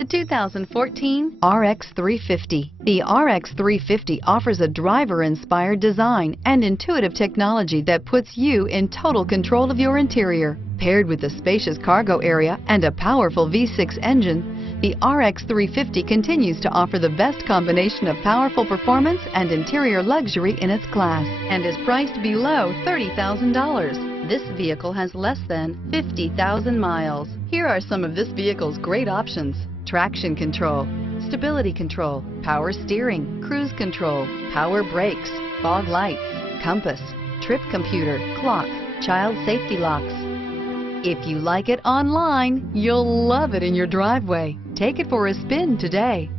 The 2014 RX 350. The RX 350 offers a driver-inspired design and intuitive technology that puts you in total control of your interior. Paired with a spacious cargo area and a powerful V6 engine, the RX 350 continues to offer the best combination of powerful performance and interior luxury in its class and is priced below $30,000. This vehicle has less than 50,000 miles. Here are some of this vehicle's great options: traction control, stability control, power steering, cruise control, power brakes, fog lights, compass, trip computer, clock, child safety locks. If you like it online, you'll love it in your driveway. Take it for a spin today.